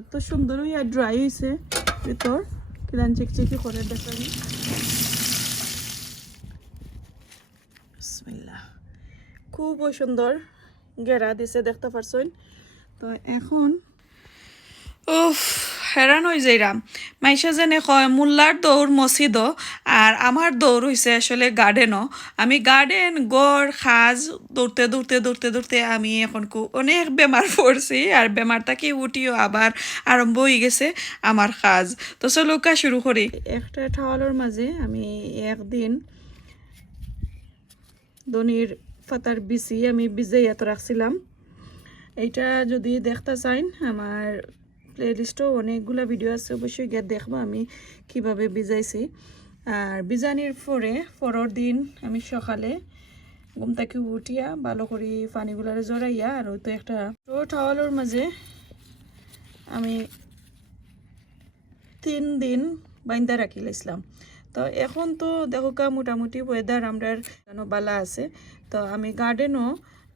এত সুন্দর হইয়া ড্রাই হয়েছে ভিতর কিলান চিকচিকি করে দেখানি। বিসমিল্লাহ, খুব সুন্দর গেরা দিছে দেখতে পারছেন। তো এখন উফ হেরান হয়ে যাইরাম। মাইশা যেনে কয় মোল্লার দৌড় মসজিদও আর আমার দৌড় হয়েছে আসলে গার্ডেনও। আমি গার্ডেন গড় খাজ দৌড়তে দৌড়তে দৌড়তে দৌড়তে আমি এখন অনেক বেমার পড়ছি আর বেমারটাকে উঠিও আবার আরম্ভ হয়ে গেছে আমার কাজ। তো চলো কা শুরু করি। একটা টাওয়ালের মাঝে আমি একদিন দনির পাতার বিচি আমি ভিজাইয়া তো রাখছিলাম। এইটা যদি দেখতে চাইন আমার প্লেলিস্টও অনেকগুলো ভিডিও আছে, অবশ্যই গিয়ে দেখবো আমি কিভাবে ভিজাইছি। আর ভিজানির পরের দিন আমি সকালে ঘুম থেকে উঠিয়া ভালো করে পানিগুলারে জড়াইয়া আর ওই তো একটা টাওয়ালের মাঝে আমি 3 দিন বাইন্দা রাখি লাইছিলাম। তো এখন তো দেখো কা মোটামুটি ওয়েদার আমরা বালা আছে। তো আমি গার্ডেনও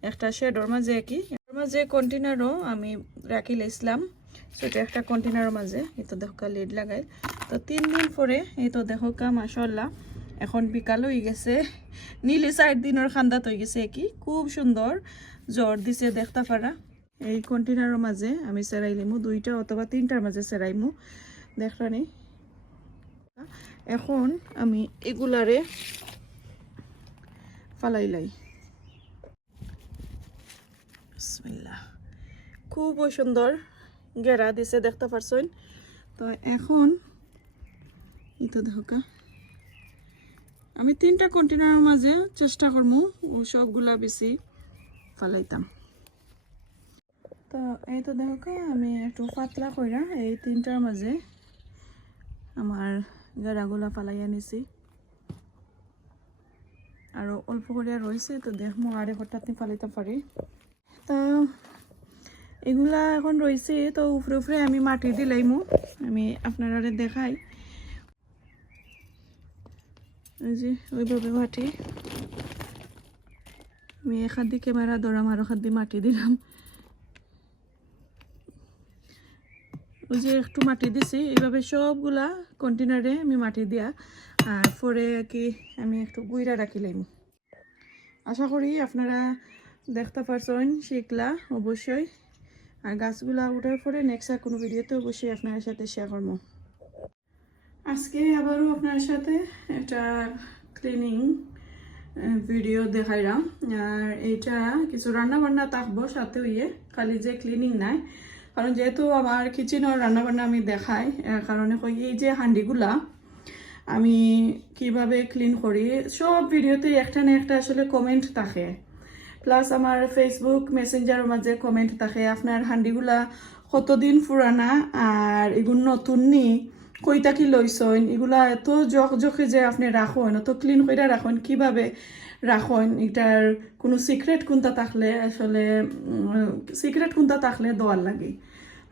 একটা শেডর মাঝে মাঝে কন্টেনারও আমি রাখি লাইছিলাম। সেটা একটা কন্টেনারের মাঝে এই তো দেখো কা লিড লাগাই। তো 3 দিন পরে এই তো দেখো কা মাশাআল্লাহ এখন বিকাল হয়ে গেছে, নীলি 4 দিনের খান্দাত হয়ে গেছে কি খুব সুন্দর জ্বর দিছে দেখতে পারা। এই কন্টেনারের মাঝে আমি সেরাইলিমু 2টা অথবা 3টার মাঝে সেরাইমু দেখরানি। এখন আমি এগুলারে ফালাইলাই। বিসমিল্লাহ, খুব সুন্দর গেরা দিছে দেখতে পারছেন। তো এখন এই তো দেখো আমি 3টা কন্টেনারের মাঝে চেষ্টা করবো সবগুলা বেশি ফালাইতাম। তো এই তো দেখো আমি একটু পাতলা কইরা এই 3টার মাঝে আমার গেরাগুলা ফালাইয়া নিছি। আর অল্প করিয়া রয়েছে তো দেখবো আরে হঠাৎ ফালাইতে পারি। তো এগুলা এখন রয়েছে তো উপরে উপরে আমি মাটি দিলাইমু, আমি আপনারা দেখাই। ওই যে ওইভাবে মাটি আমি এক হাত দিয়ে ক্যামেরা ধরাম আর এক হাত দিয়ে মাটি দিলাম। ওই যে একটু মাটি দিছি এইভাবে সবগুলা কন্টেনারে আমি মাটি দিয়া আর পরে কি আমি একটু গুইরা রাখি লাইমু। আশা করি আপনারা দেখতে পারছেন শিখলা অবশ্যই। আর গাছগুলা উঠার পরে নেক্সট আর কোনো ভিডিওতে অবশ্যই আপনার সাথে শেয়ার করবো। আজকে আবারও আপনার সাথে একটা ক্লিনিং ভিডিও দেখাইলাম। আর এইটা কিছু রান্না বান্না থাকবো সাথে হইয়ে, খালি যে ক্লিনিং নাই। কারণ যেহেতু আমার কিচেনের রান্না বান্না আমি দেখাই এর কারণে কই এই যে হান্ডিগুলা আমি কিভাবে ক্লিন করি সব ভিডিওতে একটা না একটা আসলে কমেন্ট থাকে। প্লাস আমার ফেসবুক মেসেঞ্জারের মাঝে কমেন্ট থাকে আপনার হান্ডিগুলা কতদিন পুরানা আর এগুলো নতুন নি কইতা কি লইছেন, এগুলা এত জখে যে আপনি রাখেন এত ক্লিন করে রাখেন কিভাবে রাখেন, এটার কোনো সিক্রেট কোনটা থাকলে আসলে দেওয়ার লাগে।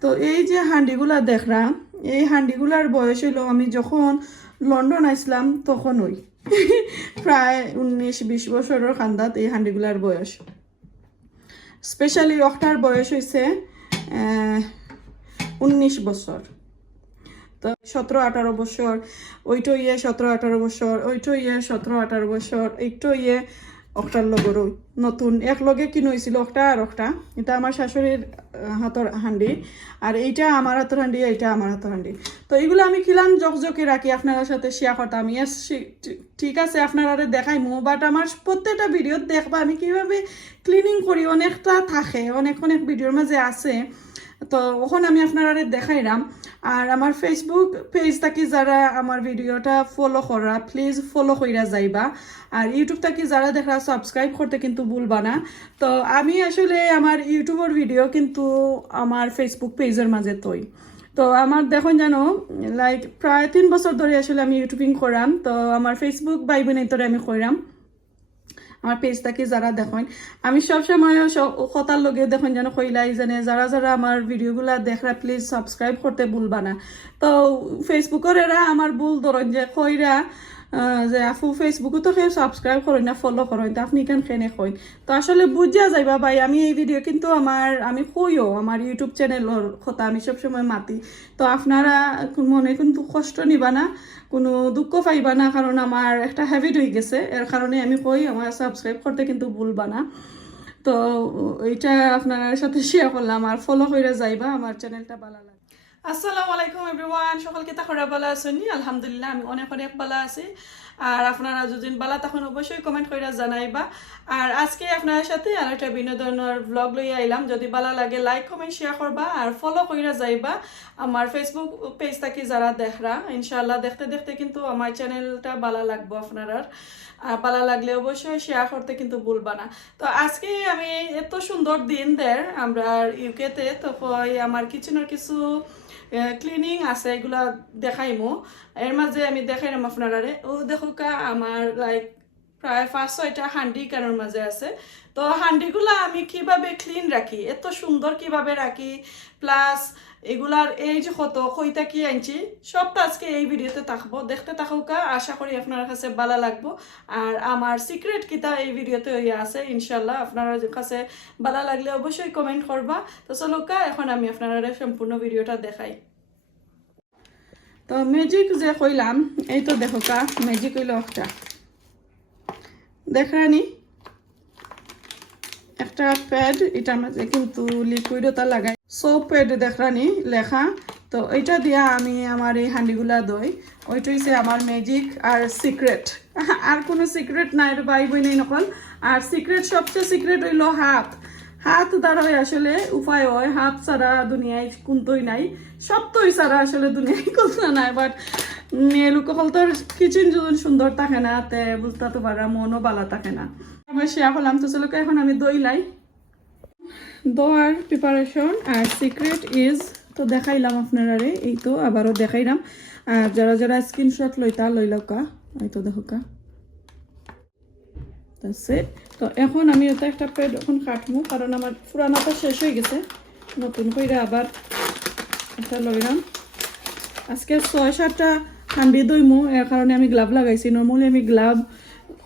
তো এই যে হান্ডিগুলা দেখলাম এই হান্ডিগুলার বয়স হইল আমি যখন লন্ডন আসলাম তখন ওই প্রায় 19-20 বছরের খান্দাত এই হান্ডিগুলার বয়স। স্পেশালি একটার বয়স হয়েছে 19 বছর। তো 17-18 বছর, ওইটো 17-18 বছর, ওইটো 17-18 বছর, এইটো একটার লগর ওই নতুন এক লগে কিনে হয়েছিল একটা আর একটা। এটা আমার শাশুড়ির হাতের হান্ডি আর এইটা আমার হাতের হান্ডি, এইটা আমার হাতের হান্ডি। তো এইগুলো আমি কিলাম জকজকে রাখি আপনার সাথে শেয়ার করতাম। ঠিক আছে আপনারা দেখাইমু, বাট আমার প্রত্যেকটা ভিডিও দেখবা আমি কিভাবে ক্লিনিং করি অনেকটা থাকে, অনেক ভিডিওর মাঝে আছে। তো ওখানে আমি আপনারা দেখাইলাম। আর আমার ফেসবুক পেজ থাকি যারা আমার ভিডিওটা ফলো করা প্লিজ ফলো কইরা যাইবা। আর ইউটিউব থাকি যারা দেখা সাবস্ক্রাইব করতে কিন্তু ভুলবা না। তো আমি আসলে আমার ইউটিউবের ভিডিও কিন্তু আমার ফেসবুক পেজের মাঝে তো আমার দেখুন জানো লাইক প্রায় 3 বছর ধরে আসলে আমি ইউটিউবিং করাম। তো আমার ফেসবুক ভাই বোনের তোরে আমি কইরাম আমার পেজটাকে যারা দেখেন আমি সবসময় কথার লগে দেখেন যেন কইলাই জানে যারা যারা আমার ভিডিওগুলা দেখরা প্লিজ সাবস্ক্রাইব করতে ভুলবা না। তো ফেসবুকের এরা আমার ভুল ধরেন যে কইরা যে আপু ফেসবুকে তো কেউ সাবস্ক্রাইব করেন না ফলো করেন তো আপনি কেন খেনে কইন তো আসলে বুঝিয়া যাইবা ভাই আমি এই ভিডিও কিন্তু আমি কইও আমার ইউটিউব চ্যানেলের কথা আমি সবসময় মাতি তো আপনারা মনে কিন্তু কষ্ট নিবা না কোনো দুঃখ পাইবা না কারণ আমার একটা হ্যাবিট হয়ে গেছে এর কারণে আমি কই আমার সাবস্ক্রাইব করতে কিন্তু ভুলবা না তো এইটা আপনার সাথে শেয়ার করলাম আর ফলো করে যাইবা আমার চ্যানেলটা ভালো লাগে আসসালামু আলাইকুম এভরিওয়ান সকলকে তাহরা ভালো আছেন আলহামদুলিল্লাহ আমি অনেক অনেক ভালো আছি আর আপনারা যদি ভালো তখন অবশ্যই কমেন্ট করে জানাইবা আর আজকে আপনার সাথে আরেকটা বিনোদনের ব্লগ লই আইলাম যদি ভালো লাগে লাইক কমেন্ট শেয়ার করবা আর ফলো করে যাইবা আমার ফেসবুক পেজ থেকে যারা দেখরা ইনশাআল্লাহ দেখতে দেখতে কিন্তু আমার চ্যানেলটা ভালো লাগবে আপনারা আর ভালো লাগলে অবশ্যই শেয়ার করতে কিন্তু ভুলবা না তো আজকে আমি এত সুন্দর দিন দের আমরা ইউকেতে তো আমার কিচেনের কিছু ক্লিনিং আছে এগুলা দেখাইমো এর মাঝে আমি দেখাইলাম আপনারা ও দেখুকা আমার লাইক প্রায় 5-6টা হান্ডি কারোর মাঝে আছে তো হান্ডিগুলা আমি কিভাবে ক্লিন রাখি এত সুন্দর কিভাবে রাখি প্লাস এগুলার এই যে কত কইতা কি আনছি সবটা আজকে এই ভিডিওতে থাকবো দেখতে থাকুকা আশা করি আপনার কাছে ভালো লাগবো আর আমার সিক্রেট কিতা এই ভিডিওতে হইয়া আছে ইনশাল্লাহ আপনার কাছে ভালো লাগলে অবশ্যই কমেন্ট করবা তো চলুকা এখন আমি আপনারা সম্পূর্ণ ভিডিওটা দেখাই তো ম্যাজিক যে কইলাম এই তো দেখোকা ম্যাজিক হইল একটা দেখানি একটা প্যাড এটার মাঝে কিন্তু লিকুইডটা লাগাই সোপ প্যাড দেখানি লেখা তো এইটা দিয়া আমি আমার এই হান্ডিগুলা দই ওইটা হচ্ছে আমার ম্যাজিক আর সিক্রেট আর কোনো সিক্রেট নাই ভাই বই নেই নকল আর সিক্রেট সবচেয়ে সিক্রেট হইল হাত দ্বারাই আসলে উপায় হয় হাত ছাড়া দুনিয়ায় কোনতই নাই সবতই ছাড়া আসলে দুনিয়ায় কোনো নাই বাট লোকসকল তোর কিচেন যদি সুন্দর থাকে না তে বুঝতে তো পারা মনও ভালো থাকে না আমার শেয়ার করলাম তো চলো এখন আমি দই লাই দোয়ার প্রিপারেশন আর সিক্রেট ইজ তো দেখাইলাম আপনারা এই তো আবারও দেখাইলাম আর যারা যারা স্ক্রিনশট লইতা লইলকা এই তো দেখোকা তো এখন আমি ওটা একটা প্যাড এখন কাটবো কারণ আমার পুরানাটা শেষ হয়ে গেছে নতুন করে আবার একটা লইলাম আজকে 6-7টা হান্ডি দইমু এর কারণে আমি গ্লাভ লাগাইছি নর্মালি আমি গ্লাভ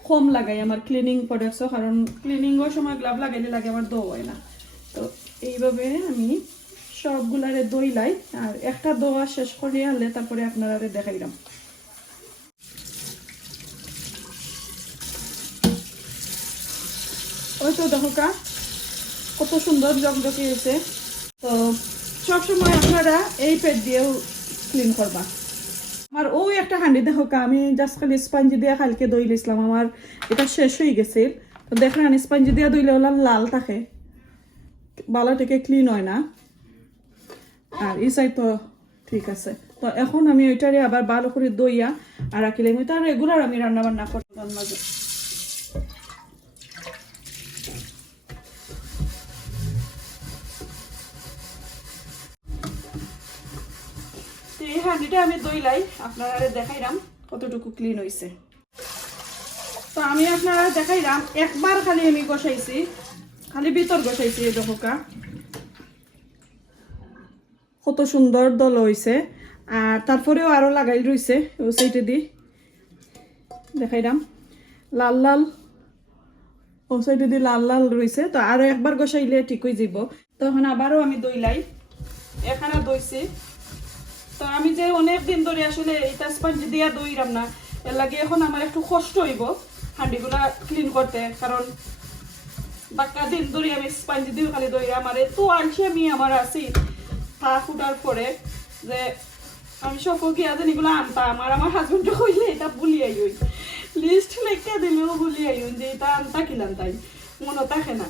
কম লাগাই আমার ক্লিনিং প্রোডাক্টসও কারণ ক্লিনিংয়ের সময় গ্লাভ লাগাইলে লাগে আমার দো হয় না তো এইভাবে আমি সবগুলারে দই লাই আর একটা দোয়া শেষ করে আনলে তারপরে আপনারা দেখাইলাম ওই তো দেখোকা কত সুন্দর জগজকি হয়েছে তো সবসময় আপনারা এই প্যাড দিয়েও ক্লিন করবা আমার ওই একটা হান্ডি দেখোকা আমি জাস্ট খালি স্পঞ্জি দিয়ে কালকে দই লিছিলাম আমার এটা শেষ হয়ে গেছে তো দেখেন স্পঞ্জি দিয়ে দইলে ওলা লাল থাকে বালা থেকে ক্লিন হয় না আর এই সাইড তো ঠিক আছে তো এখন আমি ওইটারে আবার ভালো করে দইয়া আর রাখিলে ওইটা রেগুলার আমি রান্না বান্না করতাম মাঝে এই হান্ডিটা আমি দইলাই আপনারা দেখাইলাম কতটুকু ক্লিন হয়েছে তো আমি আপনারা দেখাইলাম একবার খালি আমি বসাইছি খালি ভিতর বসাইছি এই দেখোকা কত সুন্দর দল হয়েছে আর তারপরেও আরো লাগাই রয়েছে ও সাইডে দি দেখাইলাম লাল লাল ও সাইডে দি লাল লাল রয়েছে তো আরো একবার বসাইলে ঠিক হয়ে যাব তখন আবারও আমি দইলাই এখানে দইছি তো আমি যে অনেক দিন ধরে আসলে এটা স্পঞ্জি দিয়া দইরাম না এর লাগে এখন আমার একটু কষ্ট হইব হান্ডিগুলা ক্লিন করতে কারণ বাক্কা দিন ধরে আমি স্পঞ্জি দিয়ে খালি দইরা আমার এত আলসি আমি আমার আছি পা ফুটার পরে যে আমি সব গিয়া যেন এগুলো আনতাম আর আমার হাজবেন্ড কইলে এটা ভুলিয়াই হই লিস্ট লেখা দিলেও ভুলিয়াই হই যে এটা আনতা কিলাম তাই মনে থাকে না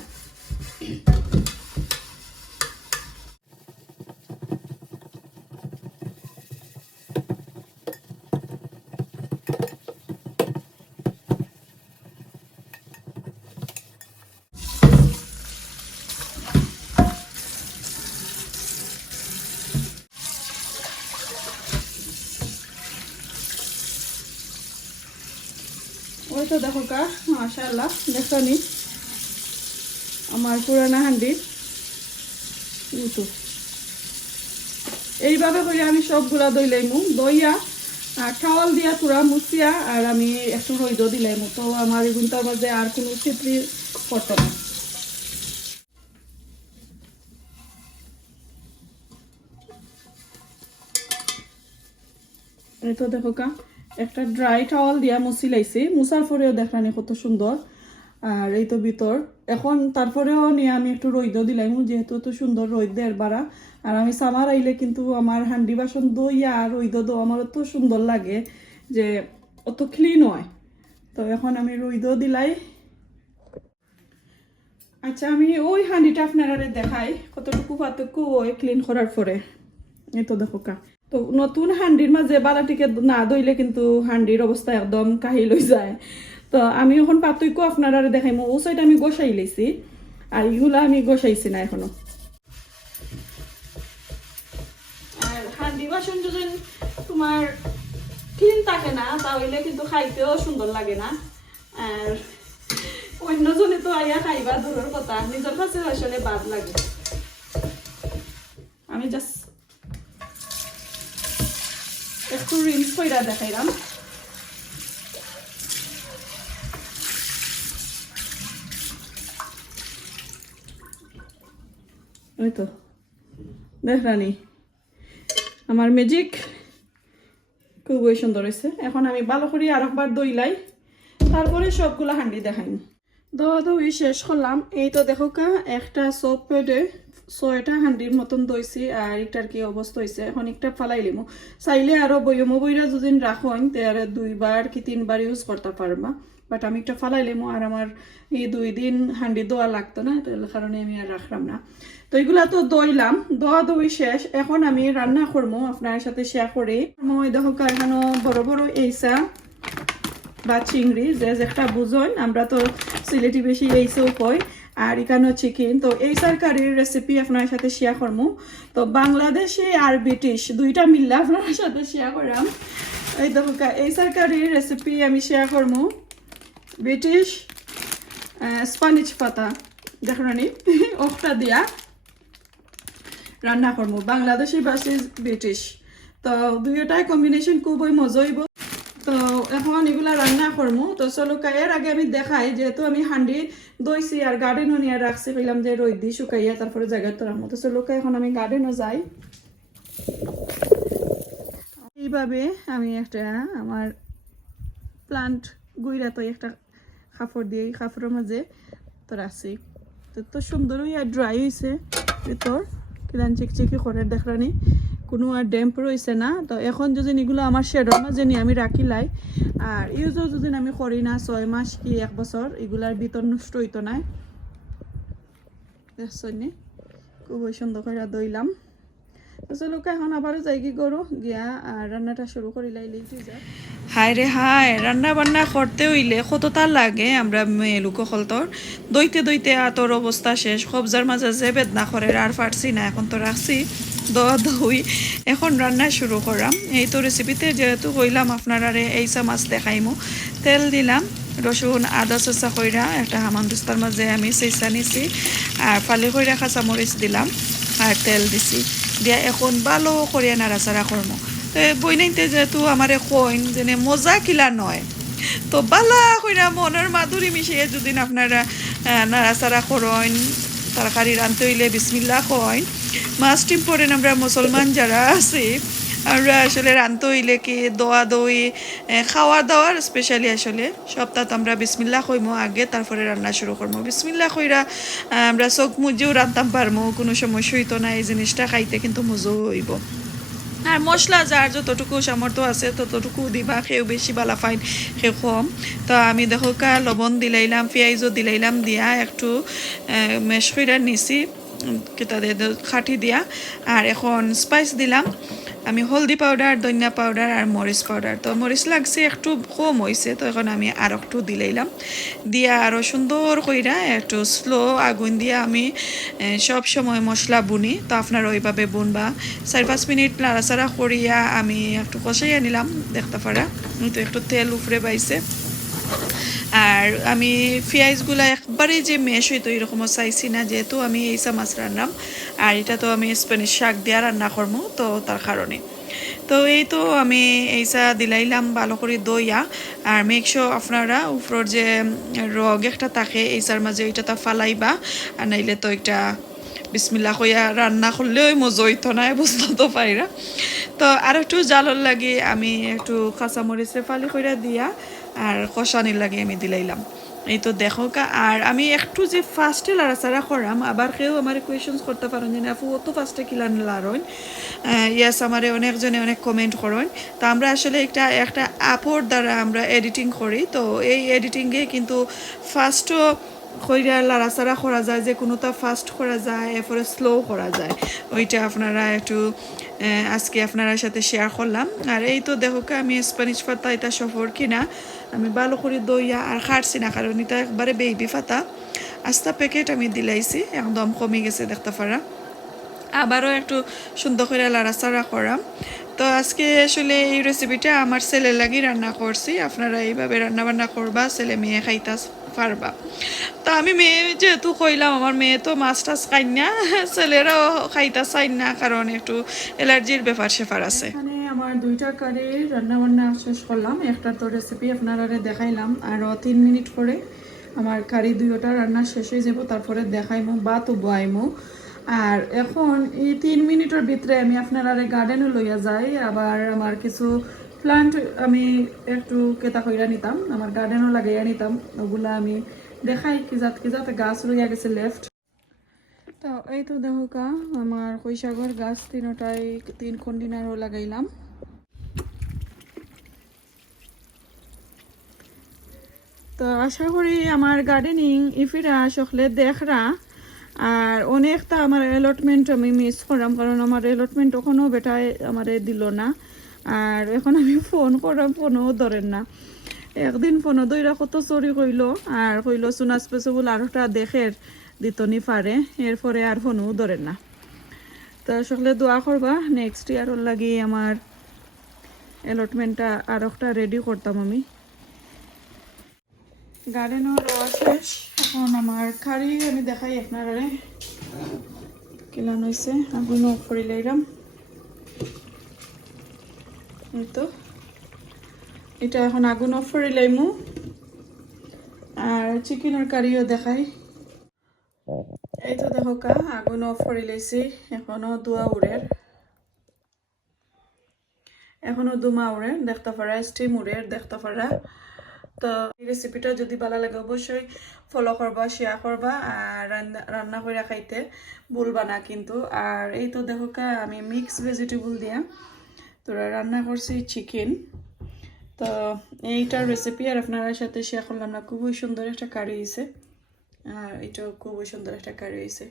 ওই তো দেখো কা মাশাআল্লাহ দেখো নি আমার পুরানা হান্ডি এইভাবে করে আমি সবগুলা দই লাইমু দইয়া আর টাওয়াল দিয়া পুরা মুছিয়া আর আমি একটু রইদ দিলাম, তো আমার এগুনটার মাঝে আর কোনো চিত্রি করতো না। এই তো দেখো কা একটা ড্রাই টাওয়াল দিয়া মুছি লাইছি, মুছার পরেও দেখানি কত সুন্দর। আর এই তো ভিতর এখন তারপরেও নিয়ে আমি একটু রইদ দিলাম, যেহেতু তো সুন্দর রইদ দেয় বাড়া। আর আমি সামার আইলে কিন্তু আমার হান্ডি বাসন দইয়া আর রইদ দো আমার অত সুন্দর লাগে যে অত ক্লিন হয়। তো এখন আমি রইদ দিলাই। আচ্ছা আমি ওই হান্ডিটা আপনারা দেখাই কতটুকু পার্থক্য ওই ক্লিন করার পরে। এই তো দেখো কা, তো নতুন হান্ডির মাঝে বালাটিকে না দইলে কিন্তু হান্ডির অবস্থা একদম কাহিল হয়ে যায়। তো আমি এখন পার্থক্য আপনারা দেখাইমো। ও সাইড আমি গোসাই লেছি আর এগুলা আমি গোসাইছি না এখনো। আর হান্ডি বাসন যদি তোমার ক্লিন থাকে না তাহলে কিন্তু খাইতেও সুন্দর লাগে না। আর অন্যজনে তো আইয়া খাইবা দূরের কথা, নিজের কাছে আসলে বাদ লাগে। আমি জাস্ট একটু রিন্স কইরা দেখাইলাম। ওই তো দেখরানি আমার ম্যাজিক খুবই সুন্দর হয়েছে। এখন আমি ভালো করে আরেকবার দইলাই, তারপরে সবগুলো হান্ডি দেখাই। দই শেষ করলাম। এই তো দেখো কা একটা সোপ পেডে 6টা হান্ডির মতন দইছি আর একটার কি অবস্থা হয়েছে। এখন একটা ফালাই লিমো, চাইলে আরো বইমো বইরা যদি রাখুন তাহলে 2বার কি 3বার ইউজ করতে পারবা। বাট আমি একটা ফালাই লিমো আর আমার এই 2 দিন হান্ডি দোয়া লাগতো না, তাই কারণে আমি আর রাখলাম না। তো এগুলা তো দইলাম, দই শেষ। এখন আমি রান্না করবো আপনার সাথে শেয়ার করি। মই দেখো কা এখানে বড় বড় এইসা বা চিংড়ি যে একটা বুঝন, আমরা তো সিলেটি বেশি এইসেও কই। আর এখানে চিকেন। তো এই তরকারির রেসিপি আপনার সাথে শেয়ার করবো। তো বাংলাদেশি আর ব্রিটিশ দুইটা মিললে আপনার সাথে শেয়ার করলাম। এই দেখো এই তরকারির রেসিপি আমি শেয়ার করবো। ব্রিটিশ স্প্যানিশ পাতা দেখরানি ওটা দিয়া রান্না করবো, বাংলাদেশি ভার্সেস ব্রিটিশ। তো দুইটাই কম্বিনেশন খুবই মজা হইব। তো এখন এগুলা রান্না করবো। তো চলো এর আগে আমি দেখাই, যেহেতু আমি হান্ডি দইছি আর গার্ডেনও নিয়ে রাখছি, কইলাম যে রোদ দিয়ে শুকাইয়া তারপরে জায়গায় তোলার মতো। চলো এখন আমি গার্ডেনও যাই। এইভাবে আমি একটা আমার প্লান্ট গুইরা তো একটা কাপড় দিয়ে কাপড়ের মাঝে তো রাখছি। তো সুন্দরই আর ড্রাই হয়েছে ভিতর, কিলান চিকচিকি করে দেখরানি কোনো আর ড্যাম্প রয়েছে না। তো এখন যদি এগুলো আমার শেডের মাঝে নিয়ে আমি রাখিলাই আর ইউজও যদি আমি করি না 6 মাস কি 1 বছর, এগুলার ভিতর নষ্ট হইতো না। দেখছনি খুবই সুন্দর করে দইলাম। তো চলো এখন আবারও যাই কি করো গিয়া আর রান্নাটা শুরু করি লাইলেই যা। হায় রে হায়, রান্না বান্না করতে হইলে কতটা লাগে আমরা মেয়ে লোক হলতর দইতে দইতে আতর অবস্থা শেষ। কবজার মাঝে যে বেদনা করে আর পারছি না, এখন তো রাখছি দই। এখন রান্না শুরু করলাম। এই তো রেসিপিতে যেহেতু কইলাম আপনারা এই মাছ দেখাইমো। তেল দিলাম, রসুন আদা চচা কইরা একটা হামান দুস্তার মাঝে আমি চেঁচা নিছি আর ফালি কইরা কাঁচামরিচ দিলাম আর তেল দিছি দিয়া এখন ভালো করিয়া নাড়াচাড়া করবো। বই নাইতে যেহেতু আমার কইন যেন মজা কিলা নয়, তো বালা কইরা মনের মাধুরী মিশিয়ে যদি আপনারা নাড়াচাড়া করেন, তরকারি রাঁধতে হইলে বিসমিল্লাহ কইন। মাছ টিম পড়েন আমরা মুসলমান যারা আছি, আমরা আসলে রাঁধতে হইলে কি দই খাওয়া দাওয়ার স্পেশালি আসলে সপ্তাহ আমরা বিসমিল্লাহ কইমো আগে, তারপরে রান্না শুরু করবো। বিসমিল্লাহ কইরা আমরা চোখ মুজেও রাঁধতাম পারবো, কোনো সমস্যা হইতো না। এই জিনিসটা খাইতে কিন্তু মজা হইব। আর মশলা যার যতটুকু সামর্থ্য আছে ততটুকু দিবা, সেও বেশি বালা ফাইন সে কম। তো আমি দেখো কা লবণ দিলাইলাম, পেঁয়াজও দিলাইলাম, দিয়া একটু মেশ কইরা নিছি কেটা দিয়ে খাটি দিয়া। আর এখন স্পাইস দিলাম আমি হলদি পাউডার, ধনিয়া পাউডার আর মরিচ পাউডার। তো মরিচ লাগছে একটু কম হয়েছে, তো এখন আমি আর একটু দিলাইলাম, দিয়া আরও সুন্দর কইরা একটু স্লো আগুন দিয়া আমি সব সময় মশলা বুনি। তো আপনারা ওইভাবে বুনবা। 4-5 মিনিট নাড়াচাড়া করিয়া আমি একটু কষাইয়া নিলাম, দেখতে পারা তো একটু তেল উপরে পাইছে। আর আমি পেঁয়াজগুলা একবারে যে মেশ হইতো এরকমও চাইছি না, যেহেতু আমি এই মাছ রান্নাম। আর এটা তো আমি স্প্যানিশ শাক দিয়ে রান্না করবো, তো তার কারণে। তো এই তো আমি এইসা দিলাইলাম ভালো করে দইয়া। আর মেকশো আপনারা উপর যে রগ একটা থাকে এইসার মাঝে ওইটা তা ফালাইবা, আর নাইলে তো একটা বিসমিল্লা কইয়া রান্না করলেও মজা হইতো না, বুঝতে তো পাইরা। তো আর একটু জালর লাগে আমি একটু কাঁচামরিচে ফালি কইরা দিয়া আর কষানির লাগে আমি দিলাইলাম। এই তো দেখো কা। আর আমি একটু যে ফার্স্টে লাড়াচাড়া করাম, আবার কেউ আমার কোয়েশনস করতে পারেন যে আপু অত ফার্স্টে কিলান লাড়ন। ইয়াস, আমারে অনেকজনে অনেক কমেন্ট করেন। তো আমরা আসলে একটা অ্যাপর দ্বারা আমরা এডিটিং করি, তো এই এডিটিংয়ে কিন্তু ফার্স্টও কইরা লাড়াচাড়া করা যায়, যে কোনোটা ফাস্ট করা যায়, এরপরে স্লো করা যায়। ওইটা আপনারা একটু আজকে আপনারা সাথে শেয়ার করলাম। আর এই তো দেখো আমি স্প্যানিশ পাতা এটা সফর কিনা আমি ভালো করে দইয়া আর খাটছি না, কারণ এটা একবারে বেবি পাতা। আস্তা প্যাকেট আমি দিলাইছি, একদম কমে গেছে দেখতে পারা। আবারও একটু সুন্দর করে লাড়াচাড়া করাম। তো আজকে আসলে এই রেসিপিটা আমার ছেলে লাগি রান্না করছি। আপনারা এইভাবে রান্না বান্না করবা, ছেলে মেয়ে খাইতা পারবা। তো আমি মেয়ে যেহেতু কইলাম, আমার মেয়ে তো মাছ টাছ খাই না, ছেলেরাও খাইতা চাই না, কারণ একটু অ্যালার্জির ব্যাপার সেপার আছে। এখানে আমার দুইটা কারি রান্না বান্না শেষ করলাম, একটা তো রেসিপি আপনারা দেখাইলাম, আরও 3 মিনিট করে আমার কারি দুইটা রান্না শেষ হয়ে যাব, তারপরে দেখাইমু বা তো বয়াইমু। আর এখন এই 3 মিনিটের ভিতরে আমি আপনারা গার্ডেনে লইয়া যাই, আবার আমার কিছু প্লান্ট আমি একটু কেতা কইরা নিতাম, আমার গার্ডেনও লাগাইয়া নিতাম, ওগুলা আমি দেখাই কি জাত গাছ রইয়া গেছে লেফট। তো এই তো দেখো কা আমার কইসাগর গাছ তিনটাই 3 কন্টেনারও লাগাইলাম। তো আশা করি আমার গার্ডেনিং ইফিরা সকলে দেখরা। আর অনেকটা আমার অ্যালটমেন্ট আমি মিস করলাম, কারণ আমার অ্যালটমেন্ট তখনও বেটায় আমার দিল না। আর এখন আমি ফোন করাম, ফোনও ধরেন না। একদিন ফোনও দইরা কত চুরি কইল, আর কইল সোনা স্পেসিবল আরোটা দেখের দিতনি পারে, এরপরে আর ফোনও ধরেন না। তো সকলে দোয়া করবা নেক্সট ইয়ারর লাগি আমার অ্যালটমেন্টটা আর একটা রেডি করতাম আমি। গার্ডেনও রোয়া শেষ, এখন আমার খাড়ি আমি দেখাই আপনারা কিলান হয়েছে। আগুন অফ করে লাইলাম, এই তো এটা এখন আগুন অফ করে লাইমু। আর চিকেনের কারিও দেখাই। এই তো দেখো কা আগুন অফ করে লাইছি, এখনো ধোয়া উড়ের, এখনো ধুমা উড়ে দেখতে পারা, স্টিম উড়ের দেখতে পারা। তো এই রেসিপিটা যদি ভালো লাগে অবশ্যই ফলো করবা, শেয়ার করবা, আর রান্না করে খাইতে ভুলবা না কিন্তু। আর এই তো দেখো কা আমি মিক্স ভেজিটেবল দিয়া তোরা রান্না করছি চিকেন। তো এইটার রেসিপি আর আপনার সাথে শেয়ার করলাম না, খুবই সুন্দর একটা কারি হয়েছে, আর এটাও খুবই সুন্দর একটা কারি হয়েছে।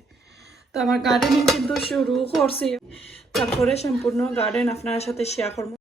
তো আমার গার্ডেনিং কিন্তু শুরু করছি, তারপরে সম্পূর্ণ গার্ডেন আপনার সাথে শেয়ার করবো।